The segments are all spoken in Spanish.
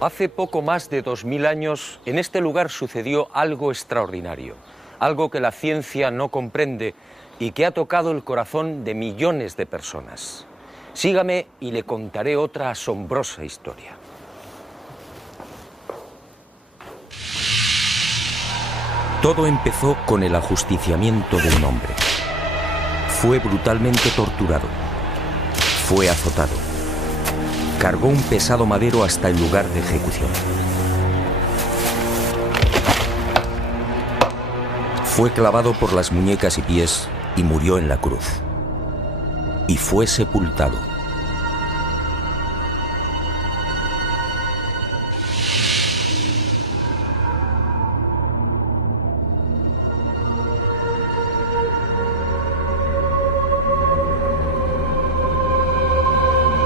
Hace poco más de 2000 años, en este lugar sucedió algo extraordinario, algo que la ciencia no comprende y que ha tocado el corazón de millones de personas. Sígame y le contaré otra asombrosa historia. Todo empezó con el ajusticiamiento de un hombre. Fue brutalmente torturado. Fue azotado. Cargó un pesado madero hasta el lugar de ejecución. Fue clavado por las muñecas y pies y murió en la cruz. Y fue sepultado.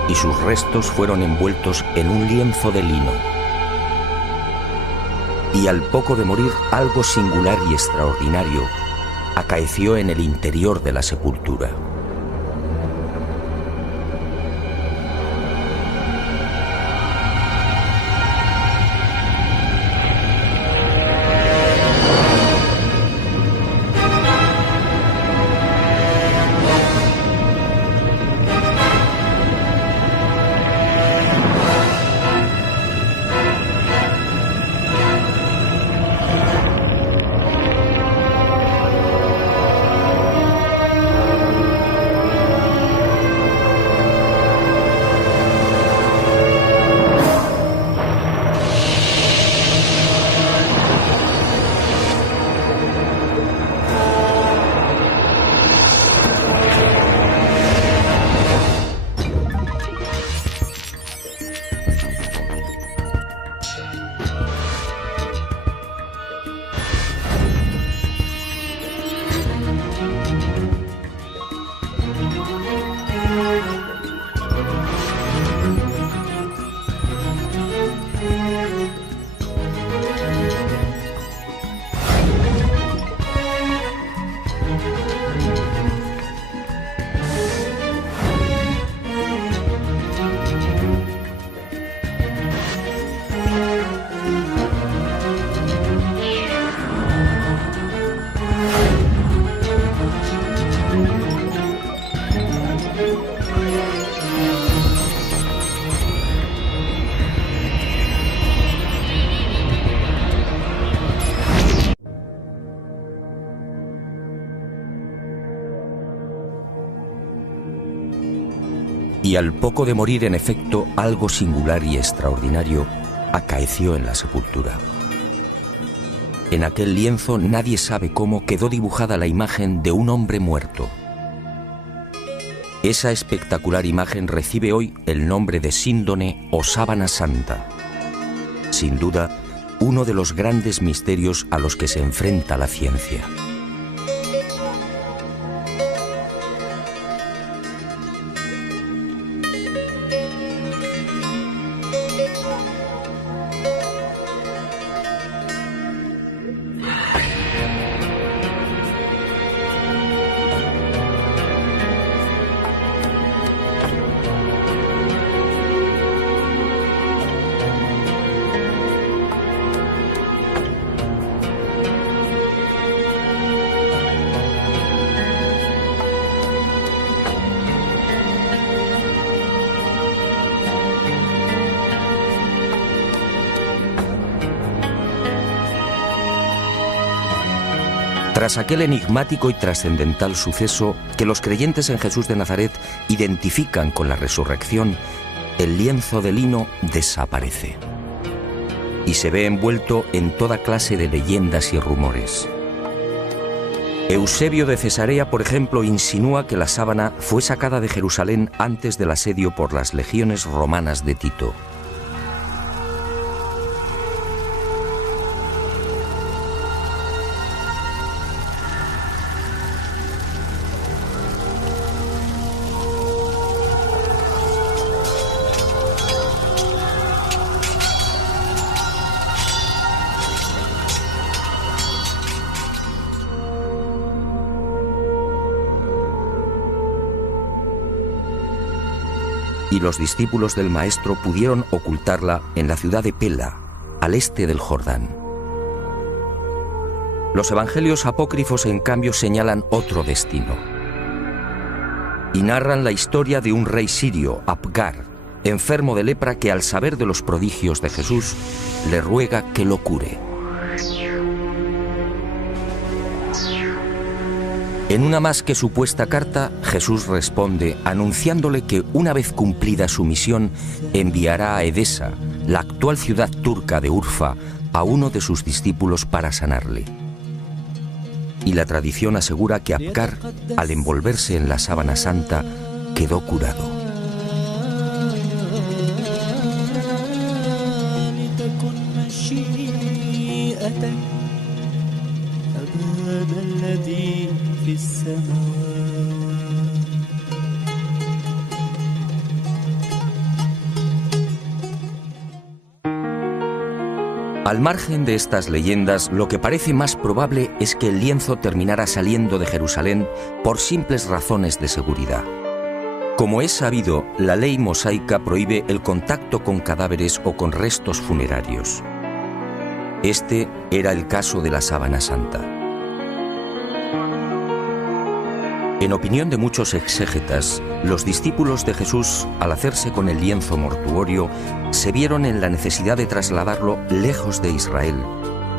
Y sus restos fueron envueltos en un lienzo de lino. Y al poco de morir, algo singular y extraordinario acaeció en el interior de la sepultura. Y al poco de morir, en efecto, algo singular y extraordinario acaeció en la sepultura. En aquel lienzo, nadie sabe cómo, quedó dibujada la imagen de un hombre muerto. Esa espectacular imagen recibe hoy el nombre de síndone o sábana santa. Sin duda, uno de los grandes misterios a los que se enfrenta la ciencia. Tras aquel enigmático y trascendental suceso que los creyentes en Jesús de Nazaret identifican con la resurrección, el lienzo de lino desaparece y se ve envuelto en toda clase de leyendas y rumores. Eusebio de Cesarea, por ejemplo, insinúa que la sábana fue sacada de Jerusalén antes del asedio por las legiones romanas de Tito. y los discípulos del Maestro pudieron ocultarla en la ciudad de Pela, al este del Jordán. Los evangelios apócrifos, en cambio, señalan otro destino y narran la historia de un rey sirio, Apgar, enfermo de lepra, que al saber de los prodigios de Jesús le ruega que lo cure. En una más que supuesta carta, Jesús responde anunciándole que una vez cumplida su misión enviará a Edesa, la actual ciudad turca de Urfa, a uno de sus discípulos para sanarle. Y la tradición asegura que Apgar, al envolverse en la sábana santa, quedó curado. Al margen de estas leyendas, lo que parece más probable es que el lienzo terminara saliendo de Jerusalén por simples razones de seguridad. Como es sabido, la ley mosaica prohíbe el contacto con cadáveres o con restos funerarios. Este era el caso de la sábana santa. En opinión de muchos exégetas, los discípulos de Jesús, al hacerse con el lienzo mortuorio, se vieron en la necesidad de trasladarlo lejos de Israel,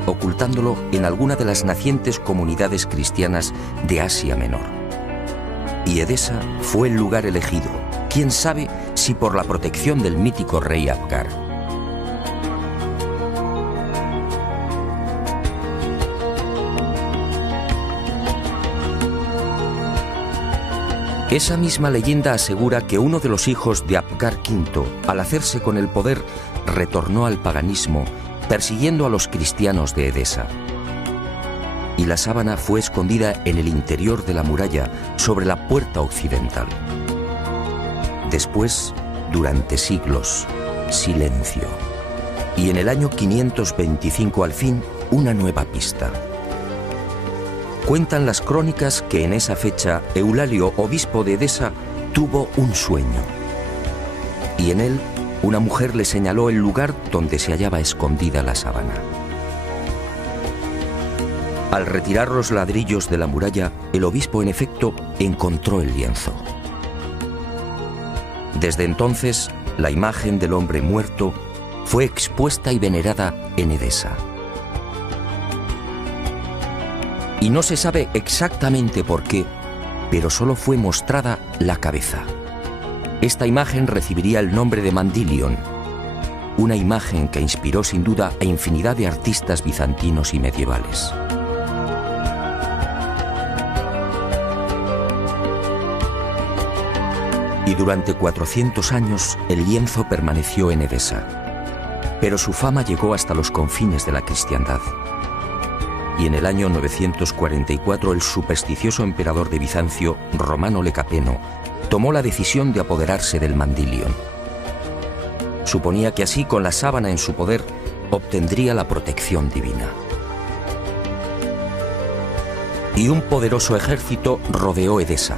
ocultándolo en alguna de las nacientes comunidades cristianas de Asia Menor. Y Edesa fue el lugar elegido, quién sabe si por la protección del mítico rey Apgar. Esa misma leyenda asegura que uno de los hijos de Apgar V, al hacerse con el poder, retornó al paganismo, persiguiendo a los cristianos de Edesa. Y la sábana fue escondida en el interior de la muralla, sobre la puerta occidental. Después, durante siglos, silencio. Y en el año 525, al fin, una nueva pista. Cuentan las crónicas que en esa fecha Eulalio, obispo de Edesa, tuvo un sueño. Y en él una mujer le señaló el lugar donde se hallaba escondida la sábana. Al retirar los ladrillos de la muralla, el obispo en efecto encontró el lienzo. Desde entonces, la imagen del hombre muerto fue expuesta y venerada en Edesa. Y no se sabe exactamente por qué, pero solo fue mostrada la cabeza. Esta imagen recibiría el nombre de Mandilion, una imagen que inspiró sin duda a infinidad de artistas bizantinos y medievales. Y durante 400 años el lienzo permaneció en Edesa, pero su fama llegó hasta los confines de la cristiandad. Y en el año 944 el supersticioso emperador de Bizancio, Romano Lecapeno, tomó la decisión de apoderarse del Mandilion. Suponía que así, con la sábana en su poder, obtendría la protección divina. Y un poderoso ejército rodeó Edesa.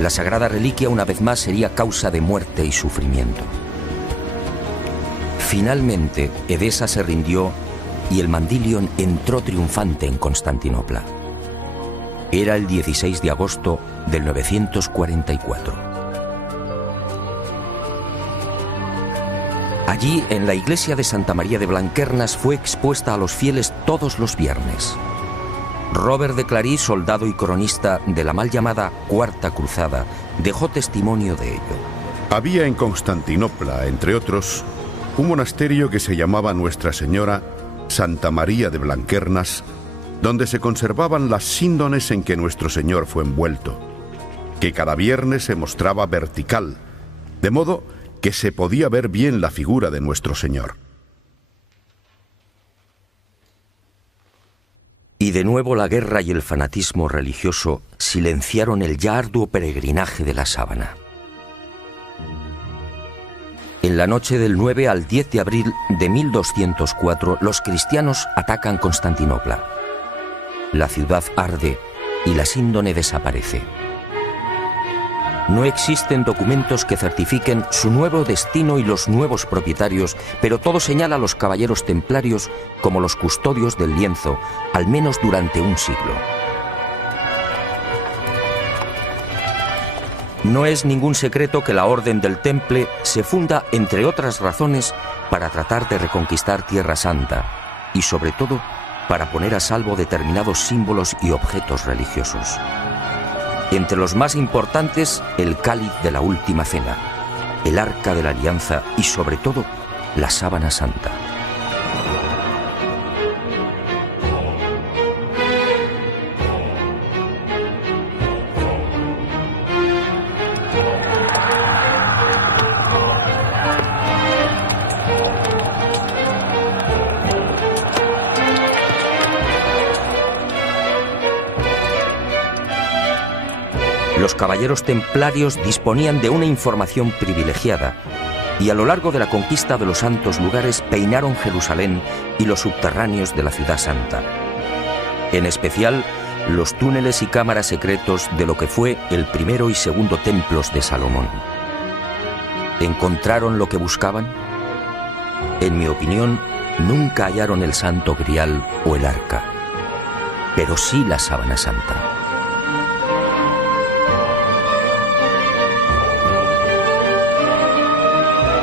La sagrada reliquia una vez más sería causa de muerte y sufrimiento. Finalmente, Edesa se rindió y el Mandilion entró triunfante en Constantinopla. Era el 16 de agosto del 944. Allí, en la iglesia de Santa María de Blanquernas, fue expuesta a los fieles todos los viernes. Robert de Clary, soldado y cronista de la mal llamada Cuarta Cruzada, dejó testimonio de ello. Había en Constantinopla, entre otros, un monasterio que se llamaba Nuestra Señora Santa María de Blanquernas, donde se conservaban las síndones en que nuestro Señor fue envuelto, que cada viernes se mostraba vertical, de modo que se podía ver bien la figura de nuestro Señor. Y de nuevo la guerra y el fanatismo religioso silenciaron el ya arduo peregrinaje de la sábana. En la noche del 9 al 10 de abril de 1204, los cristianos atacan Constantinopla. La ciudad arde y la síndone desaparece. No existen documentos que certifiquen su nuevo destino y los nuevos propietarios, pero todo señala a los caballeros templarios como los custodios del lienzo, al menos durante un siglo. No es ningún secreto que la Orden del Temple se funda, entre otras razones, para tratar de reconquistar Tierra Santa y, sobre todo, para poner a salvo determinados símbolos y objetos religiosos. Entre los más importantes, el cáliz de la Última Cena, el Arca de la Alianza y, sobre todo, la Sábana Santa. Los caballeros templarios disponían de una información privilegiada y a lo largo de la conquista de los santos lugares peinaron Jerusalén y los subterráneos de la Ciudad Santa. En especial, los túneles y cámaras secretos de lo que fue el primero y segundo templos de Salomón. ¿Encontraron lo que buscaban? En mi opinión, nunca hallaron el Santo Grial o el Arca, pero sí la Sábana Santa.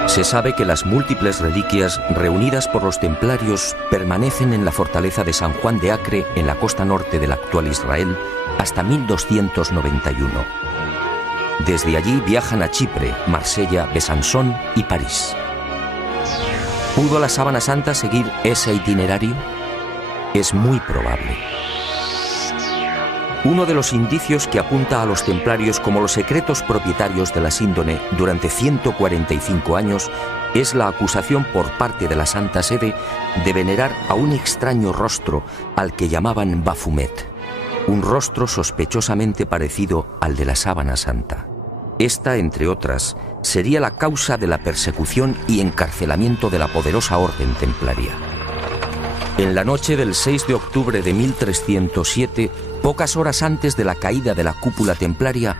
Se sabe que las múltiples reliquias reunidas por los templarios permanecen en la fortaleza de San Juan de Acre, en la costa norte del actual Israel, hasta 1291. Desde allí viajan a Chipre, Marsella, Besançon y París. ¿Pudo la Sábana Santa seguir ese itinerario? Es muy probable. Uno de los indicios que apunta a los templarios como los secretos propietarios de la síndone durante 145 años es la acusación por parte de la Santa Sede de venerar a un extraño rostro al que llamaban Baphomet, un rostro sospechosamente parecido al de la Sábana Santa. Esta, entre otras, sería la causa de la persecución y encarcelamiento de la poderosa orden templaria. En la noche del 6 de octubre de 1307, pocas horas antes de la caída de la cúpula templaria,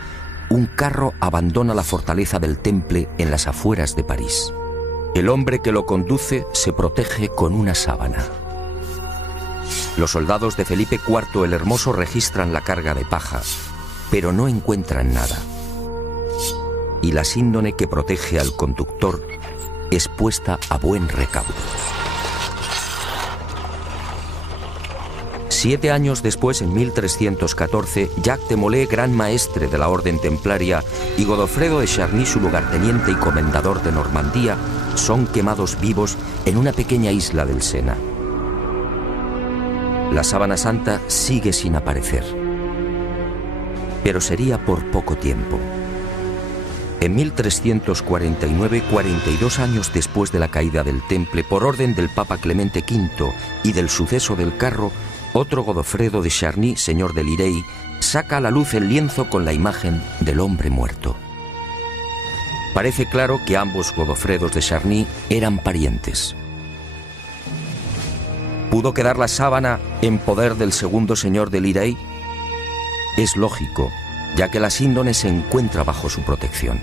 un carro abandona la fortaleza del Temple en las afueras de París. El hombre que lo conduce se protege con una sábana. Los soldados de Felipe IV el Hermoso registran la carga de paja, pero no encuentran nada. Y la síndone que protege al conductor es puesta a buen recaudo. 7 años después, en 1314, Jacques de Molay, gran maestre de la orden templaria, y Godofredo de Charny, su lugarteniente y comendador de Normandía, son quemados vivos en una pequeña isla del Sena. La Sábana Santa sigue sin aparecer, pero sería por poco tiempo. En 1349, 42 años después de la caída del Temple, por orden del Papa Clemente V y del suceso del carro, otro Godofredo de Charny, señor de Lirey, saca a la luz el lienzo con la imagen del hombre muerto. Parece claro que ambos Godofredos de Charny eran parientes. ¿Pudo quedar la sábana en poder del segundo señor de Lirey? Es lógico, ya que la síndone se encuentra bajo su protección.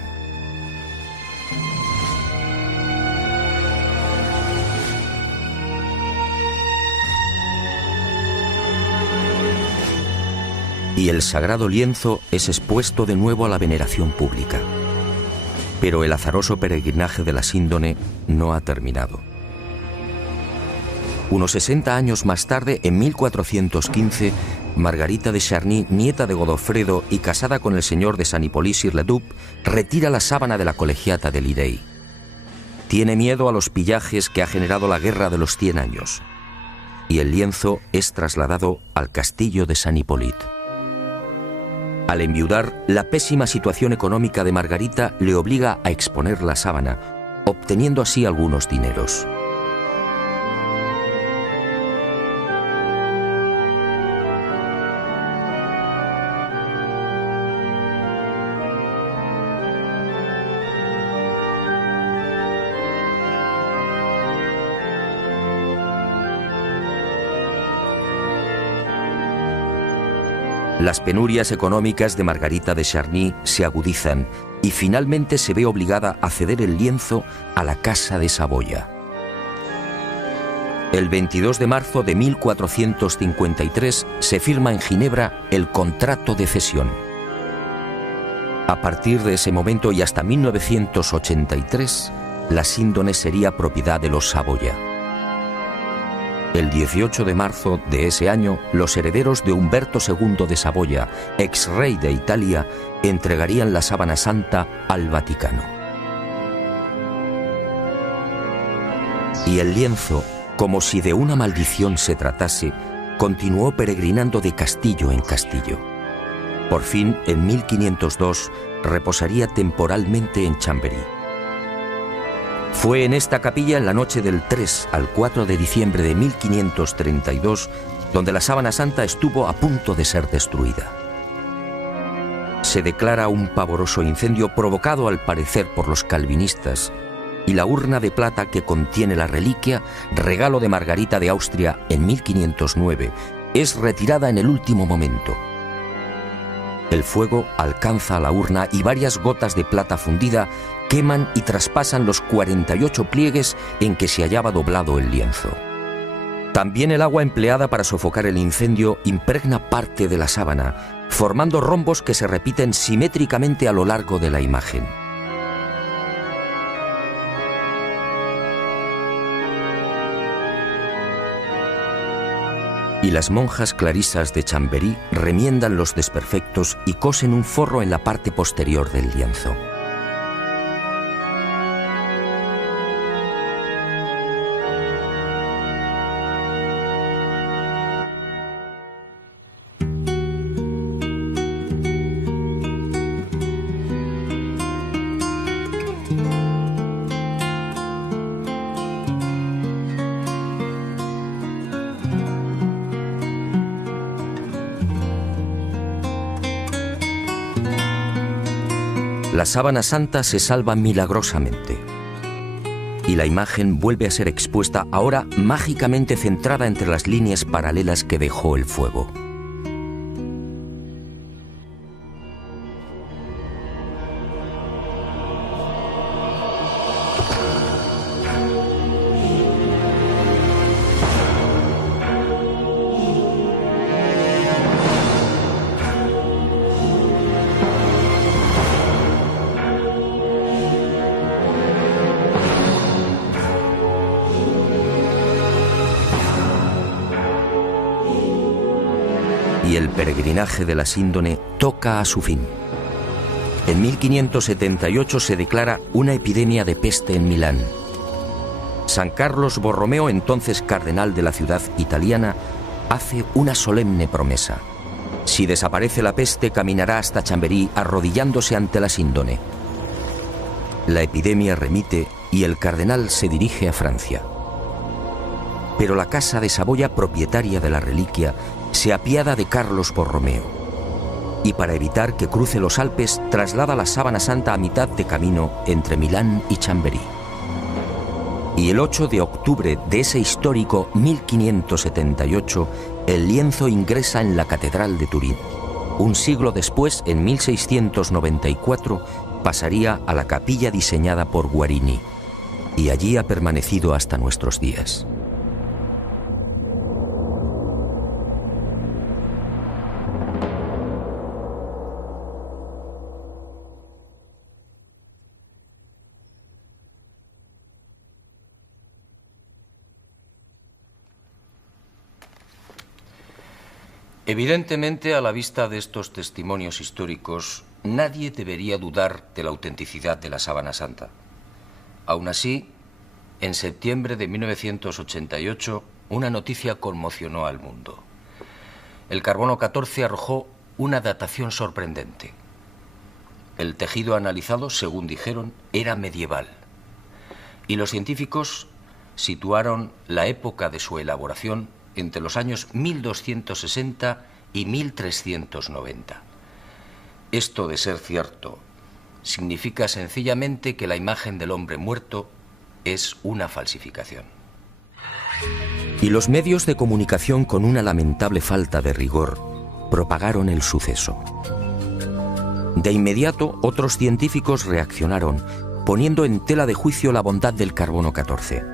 Y el sagrado lienzo es expuesto de nuevo a la veneración pública. Pero el azaroso peregrinaje de la síndone no ha terminado. Unos 60 años más tarde, en 1415, Margarita de Charny, nieta de Godofredo y casada con el señor de San Hippolyte-sur-le-Duc, retira la sábana de la colegiata de Lirey. Tiene miedo a los pillajes que ha generado la Guerra de los 100 años. Y el lienzo es trasladado al castillo de San Hippolyte. Al enviudar, la pésima situación económica de Margarita le obliga a exponer la sábana, obteniendo así algunos dineros. Las penurias económicas de Margarita de Charny se agudizan y finalmente se ve obligada a ceder el lienzo a la Casa de Saboya. El 22 de marzo de 1453 se firma en Ginebra el contrato de cesión. A partir de ese momento y hasta 1983, la síndone sería propiedad de los Saboya. El 18 de marzo de ese año, los herederos de Humberto II de Saboya, ex rey de Italia, entregarían la sábana santa al Vaticano. Y el lienzo, como si de una maldición se tratase, continuó peregrinando de castillo en castillo. Por fin, en 1502, reposaría temporalmente en Chambéry. Fue en esta capilla en la noche del 3 al 4 de diciembre de 1532 donde la sábana santa estuvo a punto de ser destruida. Se declara un pavoroso incendio provocado al parecer por los calvinistas y la urna de plata que contiene la reliquia, regalo de Margarita de Austria en 1509, es retirada en el último momento. El fuego alcanza a la urna y varias gotas de plata fundida queman y traspasan los 48 pliegues en que se hallaba doblado el lienzo. También el agua empleada para sofocar el incendio impregna parte de la sábana, formando rombos que se repiten simétricamente a lo largo de la imagen. Y las monjas clarisas de Chambéry remiendan los desperfectos y cosen un forro en la parte posterior del lienzo. La sábana santa se salva milagrosamente y la imagen vuelve a ser expuesta, ahora mágicamente centrada entre las líneas paralelas que dejó el fuego. Y el peregrinaje de la síndone toca a su fin. En 1578 se declara una epidemia de peste en Milán. San Carlos Borromeo, entonces cardenal de la ciudad italiana, hace una solemne promesa. Si desaparece la peste, caminará hasta Chambéry arrodillándose ante la síndone. La epidemia remite y el cardenal se dirige a Francia. Pero la Casa de Saboya, propietaria de la reliquia, se apiada de Carlos Borromeo y para evitar que cruce los Alpes traslada la sábana santa a mitad de camino entre Milán y Chambéry. Y el 8 de octubre de ese histórico 1578, el lienzo ingresa en la Catedral de Turín. Un siglo después, en 1694, pasaría a la capilla diseñada por Guarini y allí ha permanecido hasta nuestros días. Evidentemente, a la vista de estos testimonios históricos, nadie debería dudar de la autenticidad de la sábana santa. Aún así, en septiembre de 1988, una noticia conmocionó al mundo. El carbono 14 arrojó una datación sorprendente. El tejido analizado, según dijeron, era medieval. Y los científicos situaron la época de su elaboración entre los años 1260 y 1390. Esto, de ser cierto, significa sencillamente que la imagen del hombre muerto es una falsificación. Y los medios de comunicación, con una lamentable falta de rigor, propagaron el suceso. De inmediato, otros científicos reaccionaron, poniendo en tela de juicio la bondad del carbono 14.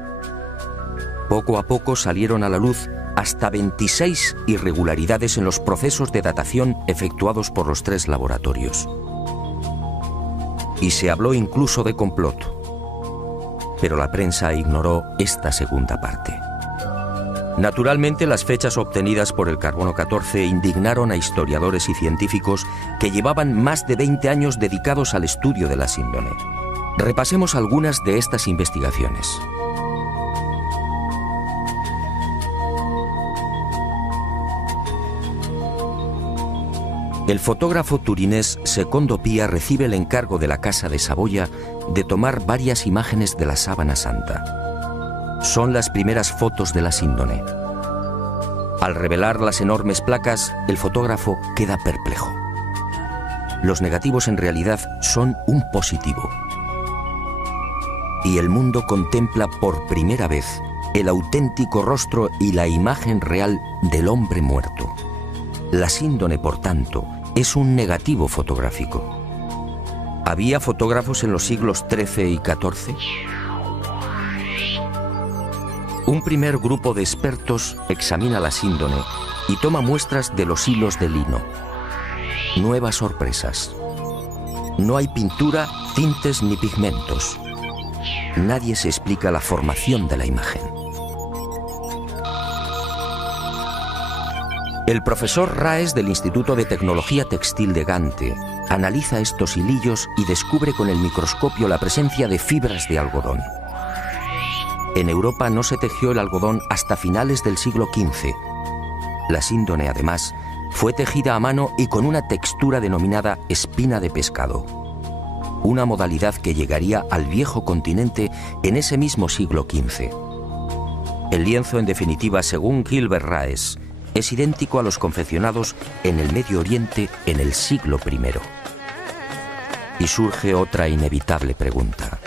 Poco a poco salieron a la luz hasta 26 irregularidades en los procesos de datación efectuados por los 3 laboratorios. Y se habló incluso de complot. Pero la prensa ignoró esta segunda parte. Naturalmente, las fechas obtenidas por el carbono 14 indignaron a historiadores y científicos que llevaban más de 20 años dedicados al estudio de la síndone. Repasemos algunas de estas investigaciones. El fotógrafo turinés Secondo Pia recibe el encargo de la Casa de Saboya de tomar varias imágenes de la Sábana Santa. Son las primeras fotos de la síndone. Al revelar las enormes placas, el fotógrafo queda perplejo. Los negativos en realidad son un positivo. Y el mundo contempla por primera vez el auténtico rostro y la imagen real del hombre muerto. La síndone, por tanto, es un negativo fotográfico. ¿Había fotógrafos en los siglos XIII y XIV? Un primer grupo de expertos examina la síndone y toma muestras de los hilos de lino. Nuevas sorpresas. No hay pintura, tintes ni pigmentos. Nadie se explica la formación de la imagen. El profesor Raes del Instituto de Tecnología Textil de Gante analiza estos hilillos y descubre con el microscopio la presencia de fibras de algodón. En Europa no se tejió el algodón hasta finales del siglo XV. La síndone, además, fue tejida a mano y con una textura denominada espina de pescado, una modalidad que llegaría al viejo continente en ese mismo siglo XV. El lienzo, en definitiva, según Gilbert Raes, es idéntico a los confeccionados en el Medio Oriente en el siglo I. Y surge otra inevitable pregunta.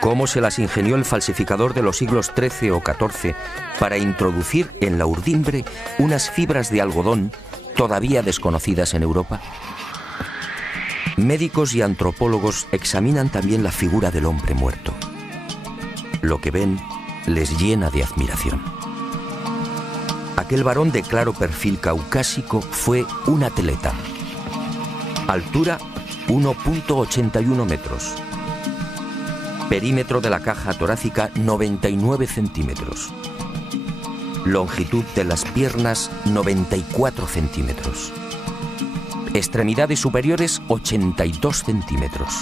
¿Cómo se las ingenió el falsificador de los siglos XIII o XIV para introducir en la urdimbre unas fibras de algodón todavía desconocidas en Europa? Médicos y antropólogos examinan también la figura del hombre muerto. Lo que ven les llena de admiración. Aquel varón de claro perfil caucásico fue un atleta. Altura 1,81 metros. Perímetro de la caja torácica 99 centímetros. Longitud de las piernas 94 centímetros. Extremidades superiores 82 centímetros.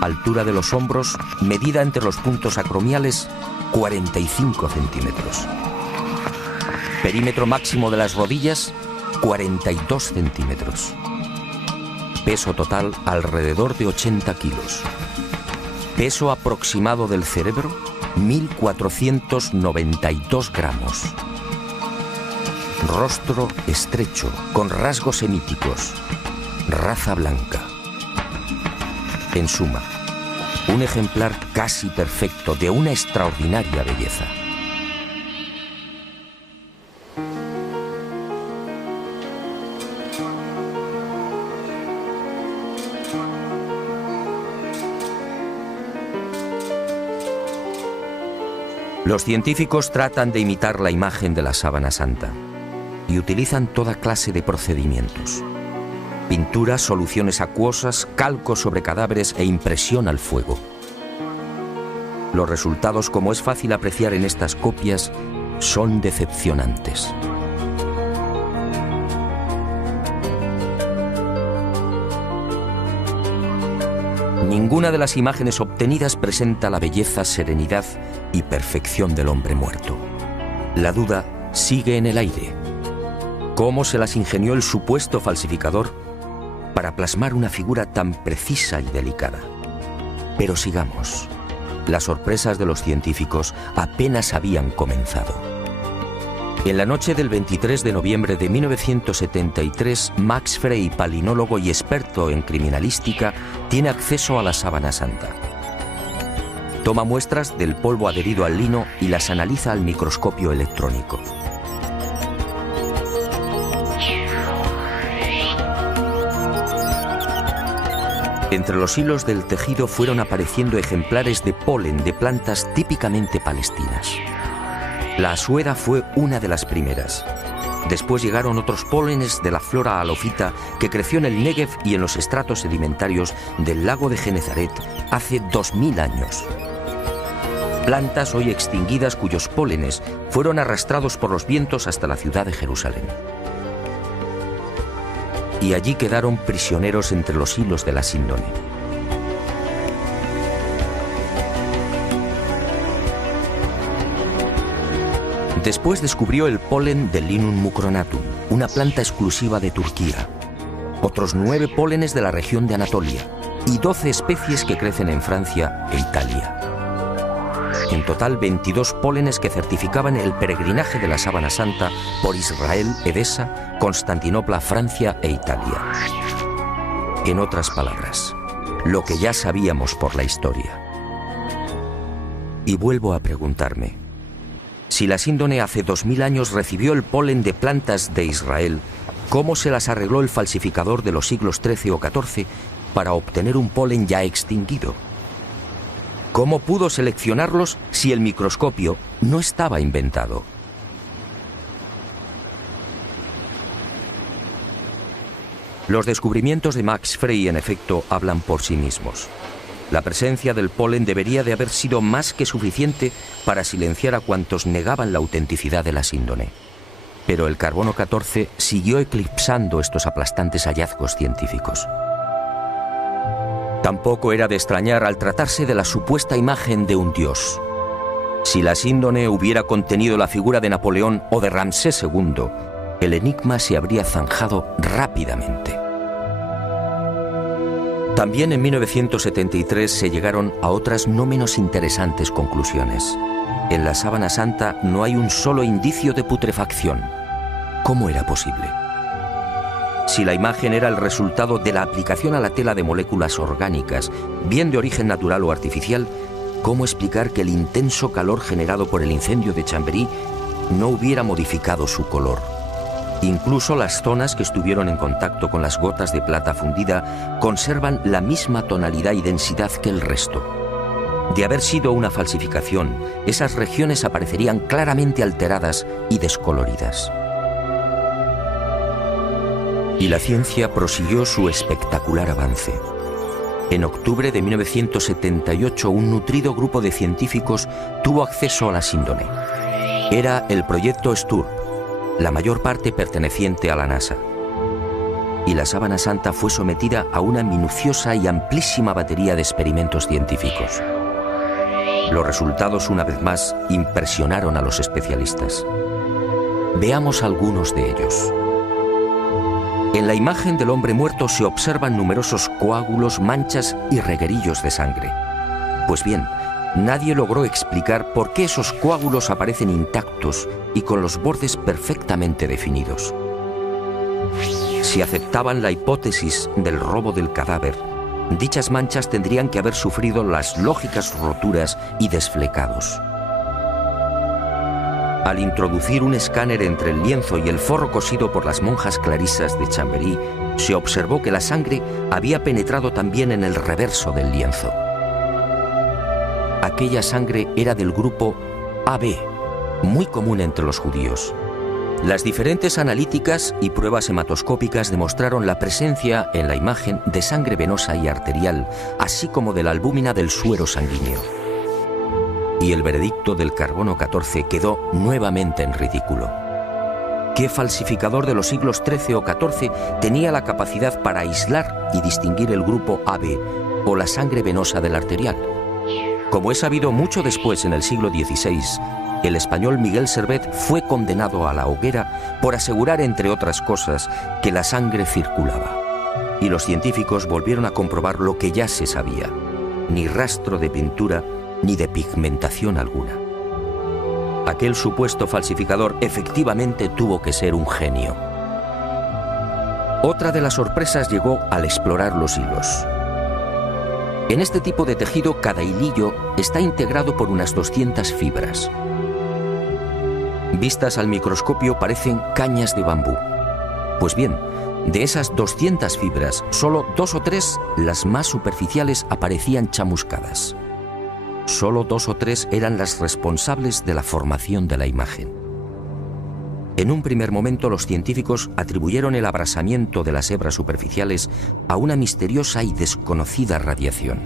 Altura de los hombros, medida entre los puntos acromiales, 45 centímetros. Perímetro máximo de las rodillas, 42 centímetros. Peso total alrededor de 80 kilos. Peso aproximado del cerebro, 1.492 gramos. Rostro estrecho, con rasgos semíticos. Raza blanca. En suma, un ejemplar casi perfecto de una extraordinaria belleza. Los científicos tratan de imitar la imagen de la Sábana Santa y utilizan toda clase de procedimientos: pinturas, soluciones acuosas, calco sobre cadáveres e impresión al fuego. Los resultados, como es fácil apreciar en estas copias, son decepcionantes. Ninguna de las imágenes obtenidas presenta la belleza, serenidad y perfección del hombre muerto. La duda sigue en el aire. ¿Cómo se las ingenió el supuesto falsificador para plasmar una figura tan precisa y delicada? Pero sigamos. Las sorpresas de los científicos apenas habían comenzado. En la noche del 23 de noviembre de 1973, Max Frey, palinólogo y experto en criminalística, tiene acceso a la Sábana Santa. Toma muestras del polvo adherido al lino y las analiza al microscopio electrónico. Entre los hilos del tejido fueron apareciendo ejemplares de polen de plantas típicamente palestinas. La asuera fue una de las primeras. Después llegaron otros pólenes de la flora halofita que creció en el Negev y en los estratos sedimentarios del lago de Genezaret hace 2000 años. Plantas hoy extinguidas cuyos pólenes fueron arrastrados por los vientos hasta la ciudad de Jerusalén. Y allí quedaron prisioneros entre los hilos de la síndone. Después descubrió el polen de Linum mucronatum, una planta exclusiva de Turquía, otros 9 pólenes de la región de Anatolia y 12 especies que crecen en Francia e Italia. En total 22 pólenes que certificaban el peregrinaje de la Sábana Santa por Israel, Edesa, Constantinopla, Francia e Italia. En otras palabras, lo que ya sabíamos por la historia. Y vuelvo a preguntarme, si la síndone hace 2000 años recibió el polen de plantas de Israel, ¿cómo se las arregló el falsificador de los siglos XIII o XIV para obtener un polen ya extinguido? ¿Cómo pudo seleccionarlos si el microscopio no estaba inventado? Los descubrimientos de Max Frey, en efecto, hablan por sí mismos. La presencia del polen debería de haber sido más que suficiente para silenciar a cuantos negaban la autenticidad de la síndone. Pero el carbono 14 siguió eclipsando estos aplastantes hallazgos científicos. Tampoco era de extrañar al tratarse de la supuesta imagen de un dios. Si la síndone hubiera contenido la figura de Napoleón o de Ramsés II, el enigma se habría zanjado rápidamente. También en 1973 se llegaron a otras no menos interesantes conclusiones. En la Sábana Santa no hay un solo indicio de putrefacción. ¿Cómo era posible? Si la imagen era el resultado de la aplicación a la tela de moléculas orgánicas, bien de origen natural o artificial, ¿cómo explicar que el intenso calor generado por el incendio de Chambéry no hubiera modificado su color? Incluso las zonas que estuvieron en contacto con las gotas de plata fundida conservan la misma tonalidad y densidad que el resto. De haber sido una falsificación, esas regiones aparecerían claramente alteradas y descoloridas. Y la ciencia prosiguió su espectacular avance. En octubre de 1978, un nutrido grupo de científicos tuvo acceso a la síndone. Era el proyecto STURP, la mayor parte perteneciente a la NASA. Y la Sábana Santa fue sometida a una minuciosa y amplísima batería de experimentos científicos. Los resultados, una vez más, impresionaron a los especialistas. Veamos algunos de ellos. En la imagen del hombre muerto se observan numerosos coágulos, manchas y reguerillos de sangre. Pues bien, nadie logró explicar por qué esos coágulos aparecen intactos y con los bordes perfectamente definidos. Si aceptaban la hipótesis del robo del cadáver, dichas manchas tendrían que haber sufrido las lógicas roturas y desflecados. Al introducir un escáner entre el lienzo y el forro cosido por las monjas clarisas de Chambéry, se observó que la sangre había penetrado también en el reverso del lienzo. Aquella sangre era del grupo AB, muy común entre los judíos. Las diferentes analíticas y pruebas hematoscópicas demostraron la presencia en la imagen de sangre venosa y arterial, así como de la albúmina del suero sanguíneo. Y el veredicto del carbono 14 quedó nuevamente en ridículo. ¿Qué falsificador de los siglos XIII o XIV tenía la capacidad para aislar y distinguir el grupo AB o la sangre venosa del arterial? Como es sabido, mucho después, en el siglo XVI, el español Miguel Servet fue condenado a la hoguera por asegurar, entre otras cosas, que la sangre circulaba. Y los científicos volvieron a comprobar lo que ya se sabía: ni rastro de pintura ni de pigmentación alguna. Aquel supuesto falsificador efectivamente tuvo que ser un genio. Otra de las sorpresas llegó al explorar los hilos. En este tipo de tejido, cada hilillo está integrado por unas 200 fibras. Vistas al microscopio parecen cañas de bambú. Pues bien, De esas 200 fibras, solo 2 o 3, las más superficiales, aparecían chamuscadas. Solo 2 o 3 eran las responsables de la formación de la imagen. En un primer momento, los científicos atribuyeron el abrasamiento de las hebras superficiales a una misteriosa y desconocida radiación.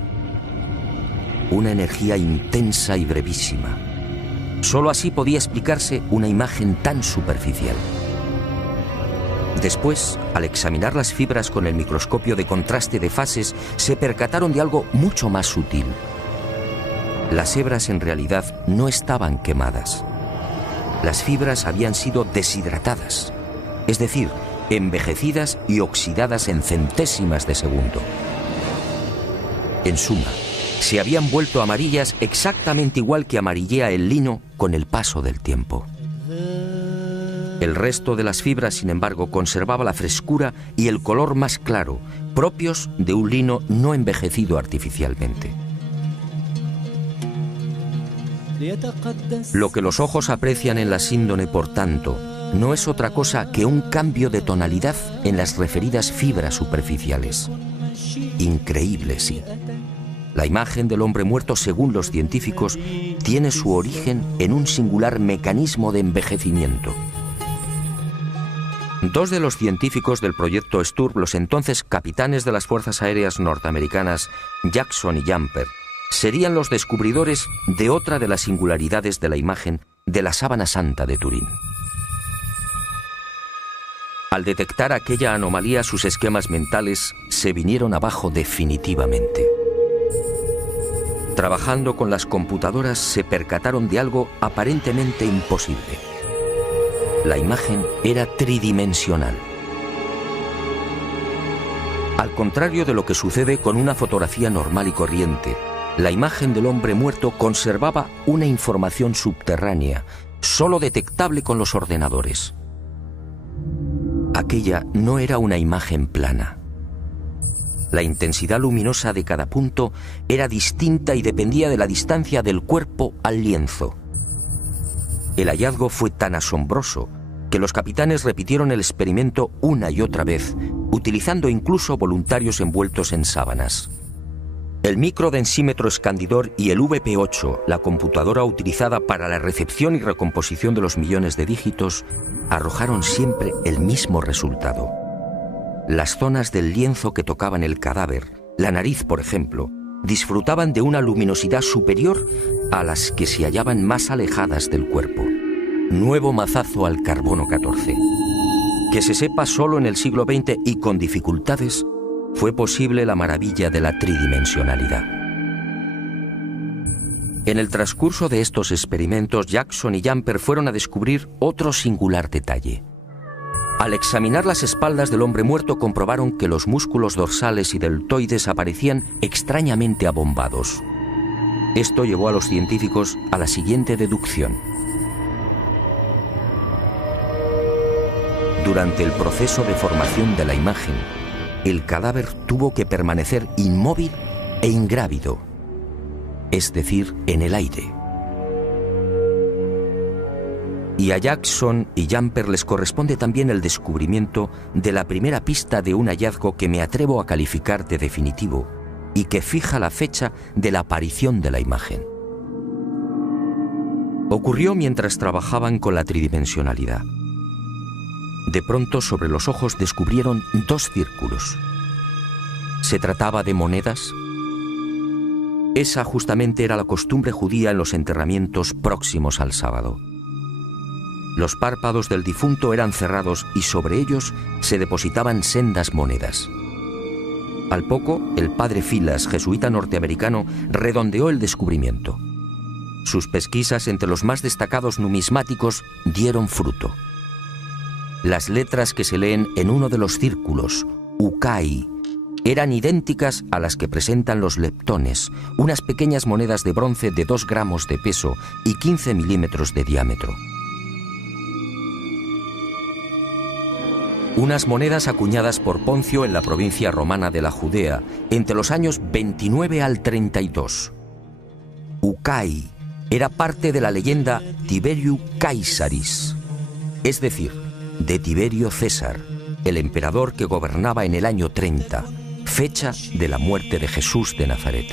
Una energía intensa y brevísima. Solo así podía explicarse una imagen tan superficial. Después, al examinar las fibras con el microscopio de contraste de fases, se percataron de algo mucho más sutil. Las hebras en realidad no estaban quemadas. Las fibras habían sido deshidratadas, es decir, envejecidas y oxidadas en centésimas de segundo. En suma, se habían vuelto amarillas exactamente igual que amarillea el lino con el paso del tiempo. El resto de las fibras, sin embargo, conservaba la frescura y el color más claro, propios de un lino no envejecido artificialmente. Lo que los ojos aprecian en la síndone, por tanto, no es otra cosa que un cambio de tonalidad en las referidas fibras superficiales. Increíble, sí. La imagen del hombre muerto, según los científicos, tiene su origen en un singular mecanismo de envejecimiento. Dos de los científicos del proyecto Sturm, los entonces capitanes de las Fuerzas Aéreas norteamericanas, Jackson y Jumper, serían los descubridores de otra de las singularidades de la imagen de la sábana santa de Turín. Al detectar aquella anomalía, sus esquemas mentales se vinieron abajo definitivamente. Trabajando con las computadoras, se percataron de algo aparentemente imposible. La imagen era tridimensional. Al contrario de lo que sucede con una fotografía normal y corriente, la imagen del hombre muerto conservaba una información subterránea, solo detectable con los ordenadores. Aquella no era una imagen plana. La intensidad luminosa de cada punto era distinta y dependía de la distancia del cuerpo al lienzo. El hallazgo fue tan asombroso que los capitanes repitieron el experimento una y otra vez, utilizando incluso voluntarios envueltos en sábanas. El microdensímetro escandidor y el VP8, la computadora utilizada para la recepción y recomposición de los millones de dígitos, arrojaron siempre el mismo resultado. Las zonas del lienzo que tocaban el cadáver, la nariz por ejemplo, disfrutaban de una luminosidad superior a las que se hallaban más alejadas del cuerpo. Nuevo mazazo al carbono 14. Que se sepa, solo en el siglo XX y con dificultades, fue posible la maravilla de la tridimensionalidad. En el transcurso de estos experimentos, Jackson y Jumper fueron a descubrir otro singular detalle. Al examinar las espaldas del hombre muerto, comprobaron que los músculos dorsales y deltoides aparecían extrañamente abombados. Esto llevó a los científicos a la siguiente deducción. Durante el proceso de formación de la imagen, el cadáver tuvo que permanecer inmóvil e ingrávido, es decir, en el aire. Y a Jackson y Jumper les corresponde también el descubrimiento de la primera pista de un hallazgo que me atrevo a calificar de definitivo y que fija la fecha de la aparición de la imagen. Ocurrió mientras trabajaban con la tridimensionalidad. De pronto, sobre los ojos descubrieron dos círculos. ¿Se trataba de monedas? Esa justamente era la costumbre judía en los enterramientos próximos al sábado. Los párpados del difunto eran cerrados y sobre ellos se depositaban sendas monedas. Al poco, el padre Filas, jesuita norteamericano, redondeó el descubrimiento. Sus pesquisas entre los más destacados numismáticos dieron fruto. Las letras que se leen en uno de los círculos, Ukai, eran idénticas a las que presentan los leptones, unas pequeñas monedas de bronce de 2 gramos de peso y 15 milímetros de diámetro. Unas monedas acuñadas por Poncio en la provincia romana de la Judea entre los años 29 al 32. Ukai era parte de la leyenda Tiberiu Caesaris, es decir, de Tiberio César, el emperador que gobernaba en el año 30, fecha de la muerte de Jesús de Nazaret.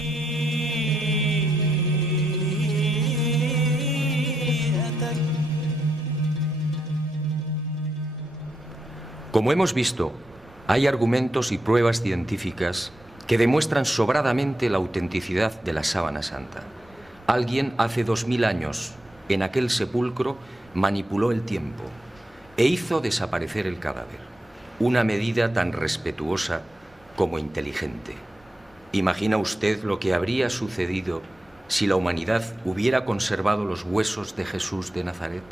Como hemos visto, hay argumentos y pruebas científicas que demuestran sobradamente la autenticidad de la sábana santa. Alguien hace 2000 años, en aquel sepulcro, manipuló el tiempo e hizo desaparecer el cadáver. Una medida tan respetuosa como inteligente. ¿Imagina usted lo que habría sucedido si la humanidad hubiera conservado los huesos de Jesús de Nazaret?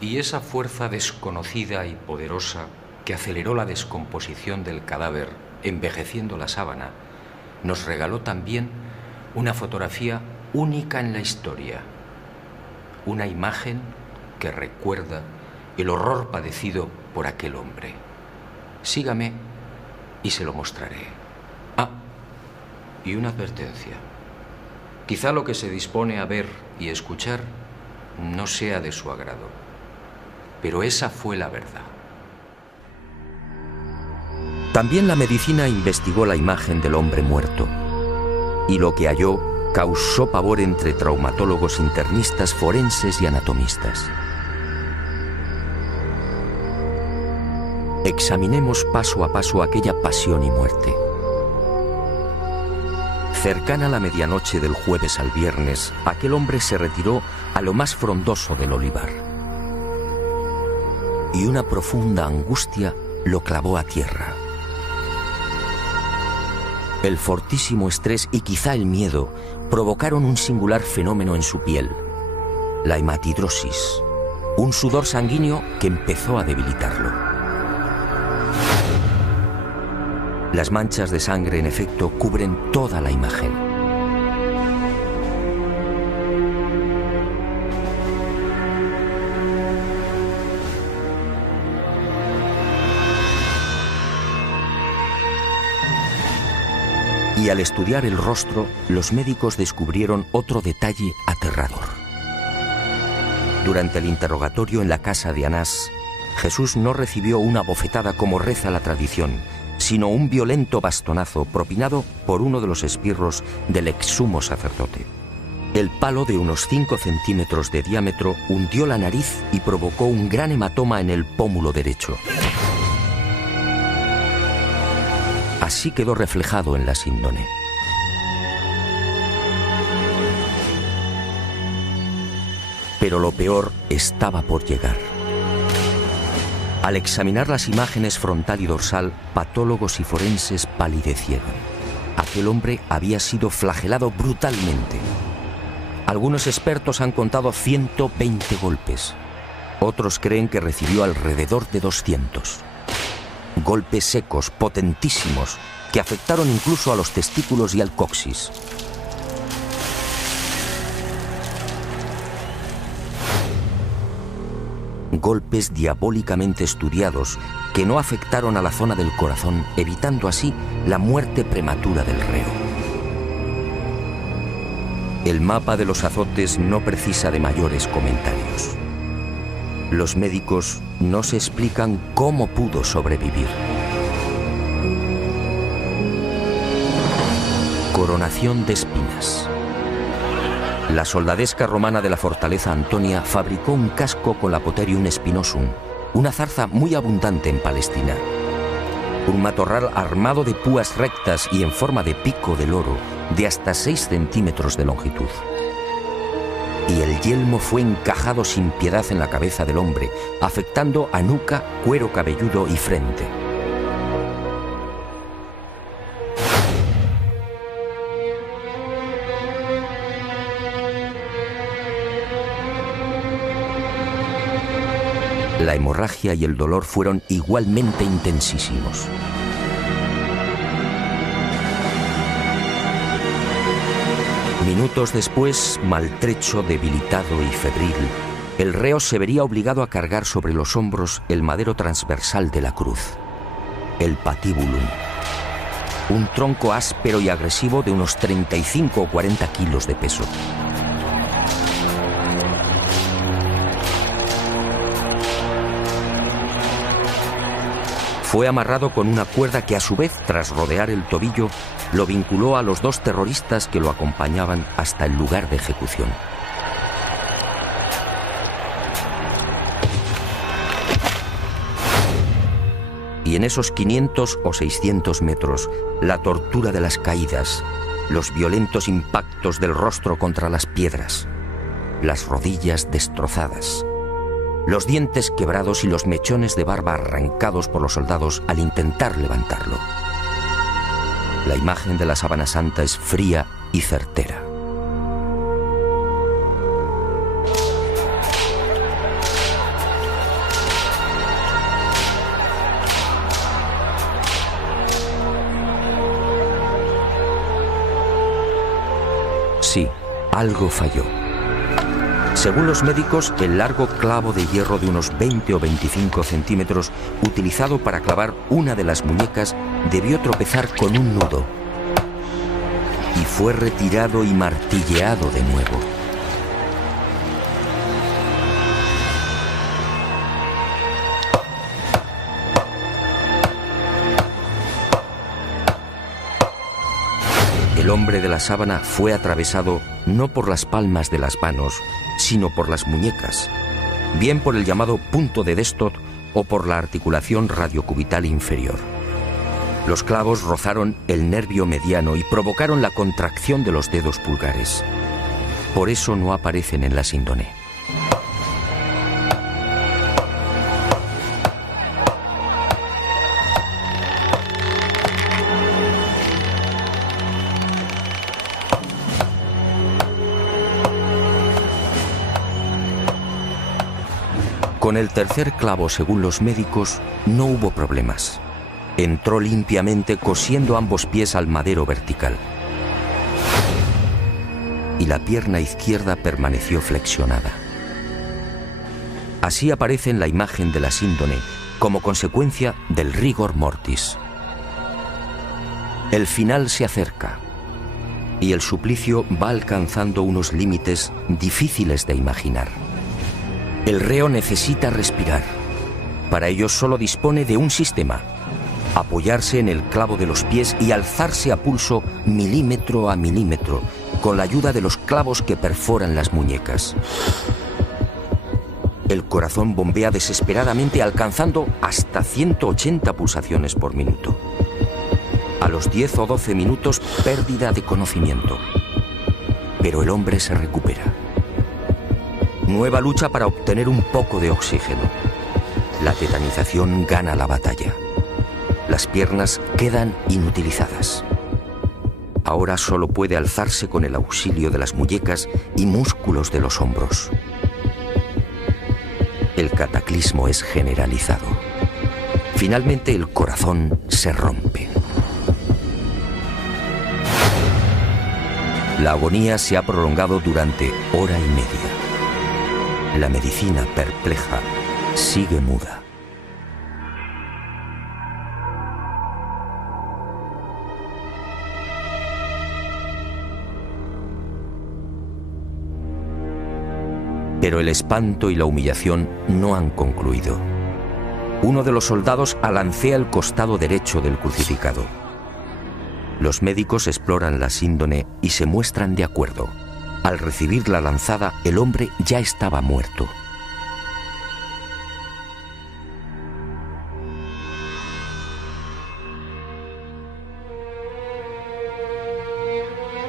Y esa fuerza desconocida y poderosa que aceleró la descomposición del cadáver, envejeciendo la sábana, nos regaló también una fotografía única en la historia, una imagen que recuerda el horror padecido por aquel hombre. Sígame y se lo mostraré. Ah, y una advertencia. Quizá lo que se dispone a ver y escuchar no sea de su agrado, pero esa fue la verdad. También la medicina investigó la imagen del hombre muerto, y lo que halló causó pavor entre traumatólogos, internistas, forenses y anatomistas. Examinemos paso a paso aquella pasión y muerte. Cercana a la medianoche del jueves al viernes, aquel hombre se retiró a lo más frondoso del olivar. Y una profunda angustia lo clavó a tierra. El fortísimo estrés y quizá el miedo provocaron un singular fenómeno en su piel, la hematidrosis, un sudor sanguíneo que empezó a debilitarlo. Las manchas de sangre, en efecto, cubren toda la imagen. Y al estudiar el rostro, los médicos descubrieron otro detalle aterrador. Durante el interrogatorio en la casa de Anás, Jesús no recibió una bofetada como reza la tradición, sino un violento bastonazo propinado por uno de los esbirros del ex sumo sacerdote. El palo, de unos 5 centímetros de diámetro, hundió la nariz y provocó un gran hematoma en el pómulo derecho. Así quedó reflejado en la síndone. Pero lo peor estaba por llegar. Al examinar las imágenes frontal y dorsal, patólogos y forenses palidecieron. Aquel hombre había sido flagelado brutalmente. Algunos expertos han contado 120 golpes. Otros creen que recibió alrededor de 200. Golpes secos, potentísimos, que afectaron incluso a los testículos y al coxis. Golpes diabólicamente estudiados que no afectaron a la zona del corazón, evitando así la muerte prematura del reo. El mapa de los azotes no precisa de mayores comentarios. Los médicos no se explican cómo pudo sobrevivir. Coronación de espinas. La soldadesca romana de la fortaleza Antonia fabricó un casco con la Potherium spinosum, una zarza muy abundante en Palestina. Un matorral armado de púas rectas y en forma de pico de loro de hasta 6 centímetros de longitud. Y el yelmo fue encajado sin piedad en la cabeza del hombre, afectando a nuca, cuero cabelludo y frente. La hemorragia y el dolor fueron igualmente intensísimos. Minutos después, maltrecho, debilitado y febril, el reo se vería obligado a cargar sobre los hombros el madero transversal de la cruz, el patibulum, un tronco áspero y agresivo de unos 35 o 40 kilos de peso. Fue amarrado con una cuerda que a su vez, tras rodear el tobillo, lo vinculó a los 2 terroristas que lo acompañaban hasta el lugar de ejecución. Y en esos 500 o 600 metros, la tortura de las caídas, los violentos impactos del rostro contra las piedras, las rodillas destrozadas, los dientes quebrados y los mechones de barba arrancados por los soldados al intentar levantarlo. La imagen de la Sábana Santa es fría y certera. Sí, algo falló. Según los médicos, el largo clavo de hierro de unos 20 o 25 centímetros utilizado para clavar una de las muñecas debió tropezar con un nudo y fue retirado y martilleado de nuevo. El hombre de la sábana fue atravesado no por las palmas de las manos, sino por las muñecas, bien por el llamado punto de Destot o por la articulación radiocubital inferior. Los clavos rozaron el nervio mediano y provocaron la contracción de los dedos pulgares. Por eso no aparecen en la síndone. Con el tercer clavo, según los médicos, no hubo problemas. Entró limpiamente cosiendo ambos pies al madero vertical. Y la pierna izquierda permaneció flexionada. Así aparece en la imagen de la síndone como consecuencia del rigor mortis. El final se acerca y el suplicio va alcanzando unos límites difíciles de imaginar. El reo necesita respirar. Para ello solo dispone de un sistema: apoyarse en el clavo de los pies y alzarse a pulso milímetro a milímetro, con la ayuda de los clavos que perforan las muñecas. El corazón bombea desesperadamente, alcanzando hasta 180 pulsaciones por minuto. A los 10 o 12 minutos, pérdida de conocimiento. Pero el hombre se recupera. Nueva lucha para obtener un poco de oxígeno. La tetanización gana la batalla. Las piernas quedan inutilizadas. Ahora solo puede alzarse con el auxilio de las muñecas y músculos de los hombros. El cataclismo es generalizado. Finalmente el corazón se rompe. La agonía se ha prolongado durante hora y media. La medicina, perpleja, sigue muda. Pero el espanto y la humillación no han concluido. Uno de los soldados alancea el costado derecho del crucificado. Los médicos exploran la síndone y se muestran de acuerdo. Al recibir la lanzada, el hombre ya estaba muerto.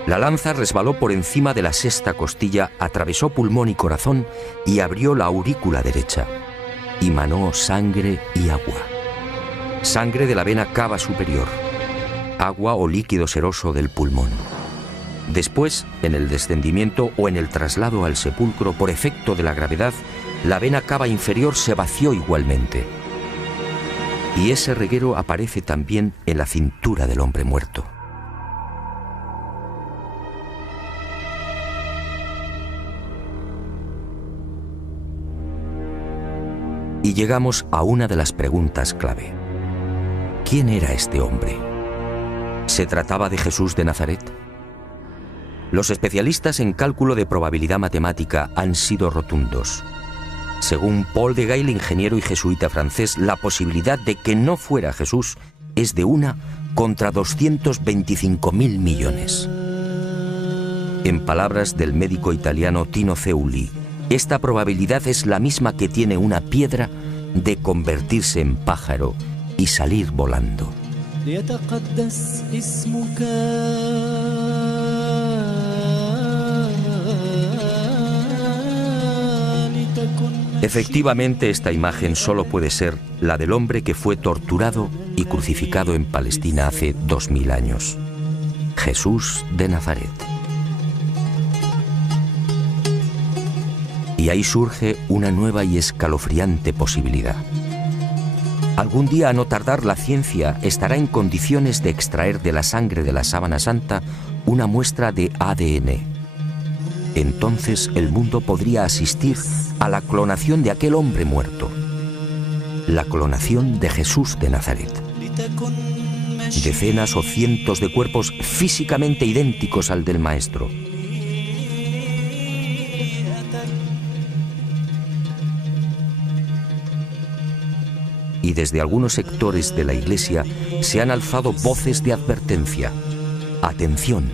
La lanza resbaló por encima de la sexta costilla, atravesó pulmón y corazón y abrió la aurícula derecha. Y manó sangre y agua. Sangre de la vena cava superior. Agua o líquido seroso del pulmón. Después, en el descendimiento o en el traslado al sepulcro por efecto de la gravedad, la vena cava inferior se vació igualmente. Y ese reguero aparece también en la cintura del hombre muerto. Y llegamos a una de las preguntas clave. ¿Quién era este hombre? ¿Se trataba de Jesús de Nazaret? Los especialistas en cálculo de probabilidad matemática han sido rotundos. Según Paul de Gail, ingeniero y jesuita francés, la posibilidad de que no fuera Jesús es de 1 contra 225.000 millones. En palabras del médico italiano Tino Zeuli, esta probabilidad es la misma que tiene una piedra de convertirse en pájaro y salir volando. Efectivamente, esta imagen solo puede ser la del hombre que fue torturado y crucificado en Palestina hace 2000 años. Jesús de Nazaret. Y ahí surge una nueva y escalofriante posibilidad. Algún día, a no tardar, la ciencia estará en condiciones de extraer de la sangre de la sábana santa una muestra de ADN. Entonces el mundo podría asistir a la clonación de aquel hombre muerto. La clonación de Jesús de Nazaret. Decenas o cientos de cuerpos físicamente idénticos al del Maestro. Y desde algunos sectores de la Iglesia se han alzado voces de advertencia. Atención,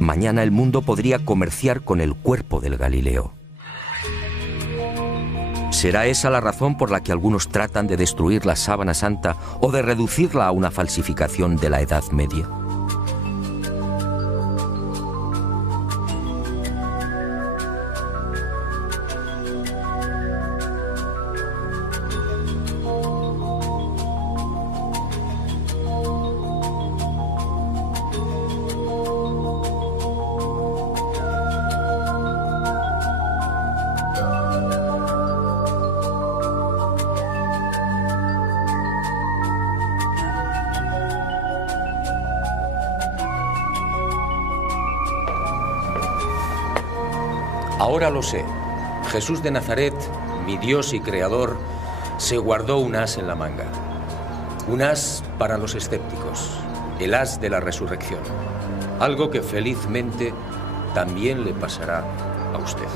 mañana el mundo podría comerciar con el cuerpo del Galileo. ¿Será esa la razón por la que algunos tratan de destruir la sábana santa o de reducirla a una falsificación de la Edad Media? Ahora lo sé. Jesús de Nazaret, mi Dios y Creador, se guardó un as en la manga. Un as para los escépticos, el as de la resurrección. Algo que felizmente también le pasará a usted.